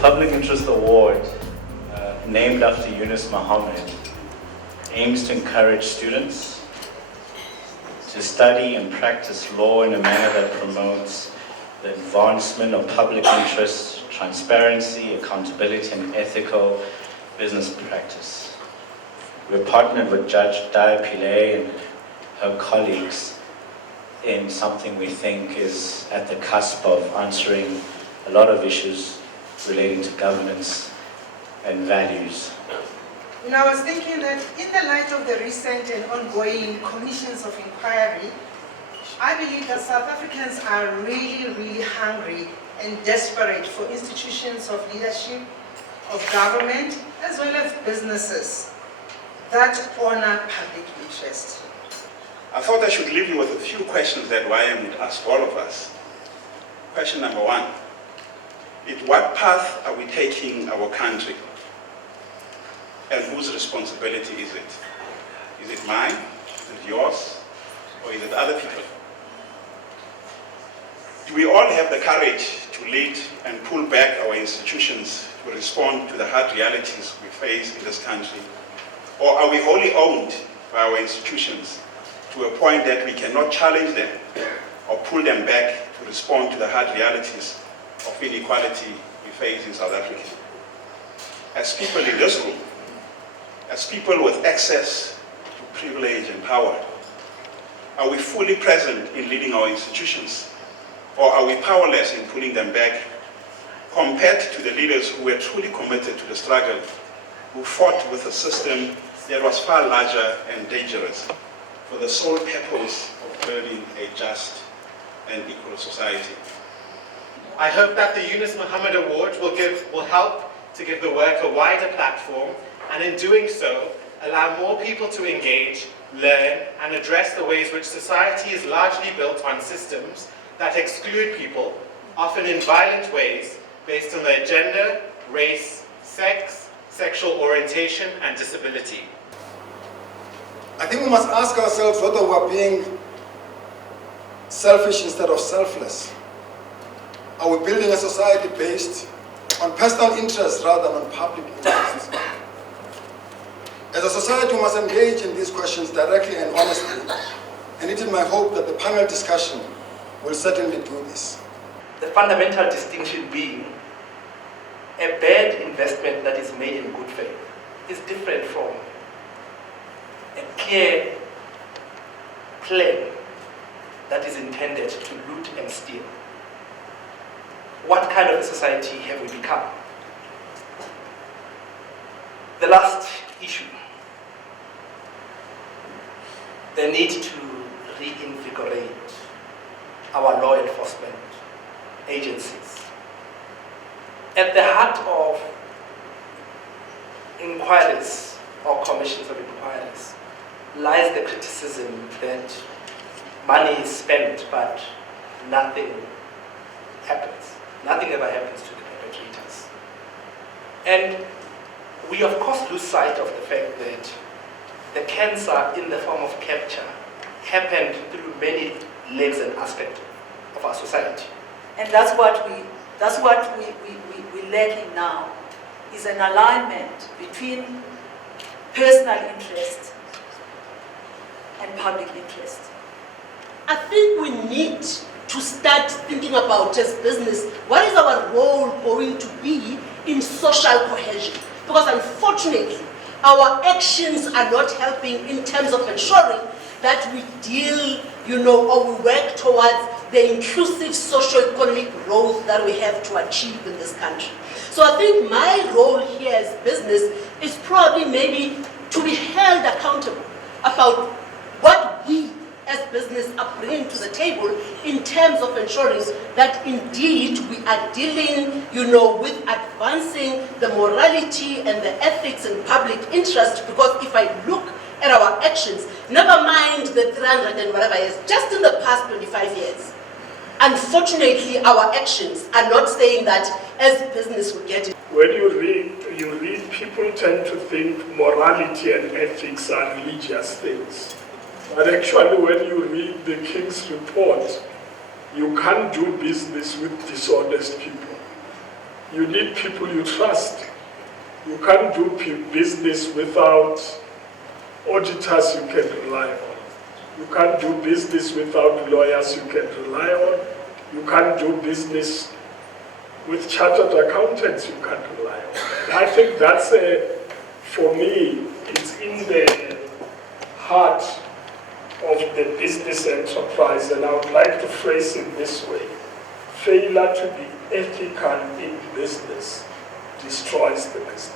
Public Interest Award, named after Yunus Mahomed, aims to encourage students to study and practice law in a manner that promotes the advancement of public interest, transparency, accountability, and ethical business practice. We're partnered with Judge Daya Pillay and her colleagues in something we think is at the cusp of answering a lot of issues relating to governance and values. You know, I was thinking that in the light of the recent and ongoing commissions of inquiry, I believe that South Africans are really hungry and desperate for institutions of leadership, of government, as well as businesses that honor public interest. I thought I should leave you with a few questions that YM would ask all of us. Question number one. What path are we taking our country? And whose responsibility is it? Is it mine? Is it yours? Or is it other people? Do we all have the courage to lead and pull back our institutions to respond to the hard realities we face in this country? Or are we wholly owned by our institutions to a point that we cannot challenge them or pull them back to respond to the hard realities of inequality we face in South Africa? As people in this room, as people with access to privilege and power, are we fully present in leading our institutions? Or are we powerless in pulling them back compared to the leaders who were truly committed to the struggle, who fought with a system that was far larger and dangerous for the sole purpose of building a just and equal society? I hope that the Yunus Mahomed Award will help to give the work a wider platform, and in doing so, allow more people to engage, learn, and address the ways which society is largely built on systems that exclude people, often in violent ways, based on their gender, race, sex, sexual orientation, and disability. I think we must ask ourselves whether we're being selfish instead of selfless. Are we building a society based on personal interest rather than on public interest? As a society, we must engage in these questions directly and honestly, and it is my hope that the panel discussion will certainly do this. The fundamental distinction being a bad investment that is made in good faith is different from a clear plan that is intended to loot and steal. What kind of a society have we become? The last issue, the need to reinvigorate our law enforcement agencies. At the heart of inquiries or commissions of inquiries lies the criticism that money is spent but nothing happens. Nothing ever happens to the perpetrators. And we of course lose sight of the fact that the cancer in the form of capture happened through many legs and aspects of our society. And that's what we lacking now, is an alignment between personal interest and public interest. I think we need to start thinking about, as business, what is our role going to be in social cohesion? Because unfortunately, our actions are not helping in terms of ensuring that we deal, or we work towards the inclusive socio-economic growth that we have to achieve in this country. So I think my role here as business is probably maybe to be held accountable about what we as business are bringing to the table in terms of ensuring that indeed we are dealing, with advancing the morality and the ethics and public interest. Because if I look at our actions, never mind the 300 and whatever years, just in the past 25 years, unfortunately our actions are not saying that as business will get it. When you read, people tend to think morality and ethics are religious things. But actually, when you read the King's report, you can't do business with dishonest people. You need people you trust. You can't do business without auditors you can rely on. You can't do business without lawyers you can rely on. You can't do business with chartered accountants you can't rely on. And I think that's, for me, it's in the heart of the business enterprise, and I would like to phrase it this way. Failure to be ethical in business destroys the business.